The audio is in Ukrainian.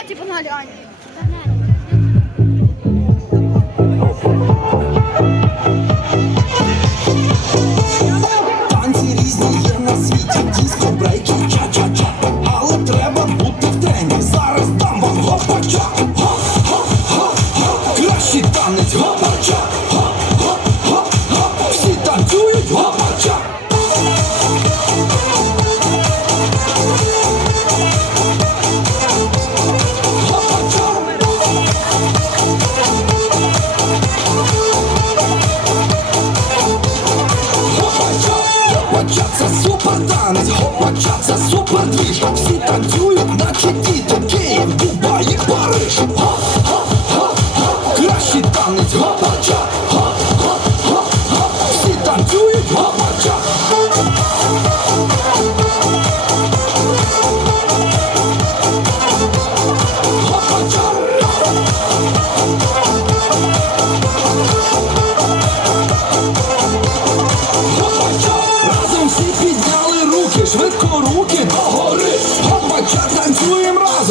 Давайте поглянь. Танці різні є на світі, дійсно брейки, ча-ча Але треба бути в тренді. Зараз дам вам гопа-ча. Танець гопа-ча. це супер двіж Всі танцюють, наче діти. Київ, Дубай і Париж. Га-га-га-га Кращий танець гопача, Га-га-га-га Всі танцюють габача. руки догори, гопача танцюєм разом.